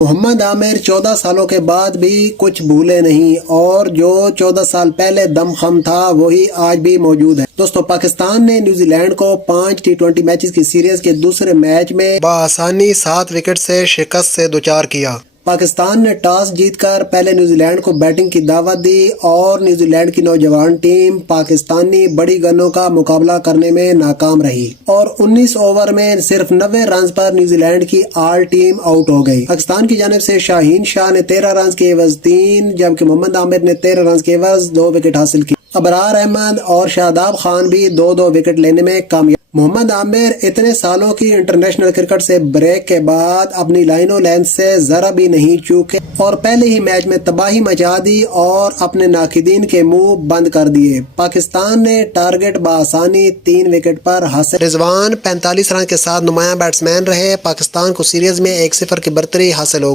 محمد عامر 14 سالوں کے بعد بھی کچھ بھولے نہیں اور جو 14 سال پہلے دم خم تھا وہی آج بھی موجود ہے۔ دوستو، پاکستان نے نیوزی لینڈ کو 5 T20 میچز کی سیریز کے دوسرے میچ میں بآسانی 7 وکٹ سے شکست سے دوچار کیا۔ پاکستان نے ٹاس جیت کر پہلے نیوزی لینڈ کو بیٹنگ کی دعوت دی اور نیوزی لینڈ کی نوجوان ٹیم پاکستانی بڑی گنوں کا مقابلہ کرنے میں ناکام رہی اور 19 اوور میں صرف 90 رنز پر نیوزی لینڈ کی آل ٹیم آؤٹ ہو گئی۔ پاکستان کی جانب سے شاہین شاہ نے 13 رنز کے عوض 3 جبکہ محمد عامر نے 13 رنز کے عوض 2 وکٹ حاصل کی۔ ابرار احمد اور شاداب خان بھی 2 وکٹ لینے میں کامیاب۔ محمد عامر اتنے سالوں کی انٹرنیشنل کرکٹ سے بریک کے بعد اپنی لائن و لینتھ سے ذرا بھی نہیں چوکے اور پہلے ہی میچ میں تباہی مچا دی اور اپنے ناقدین کے منہ بند کر دیے۔ پاکستان نے ٹارگٹ بآسانی 3 وکٹ پر حاصل۔ رضوان 45 رن کے ساتھ نمایاں بیٹسمین رہے۔ پاکستان کو سیریز میں 1-0 کی برتری حاصل ہو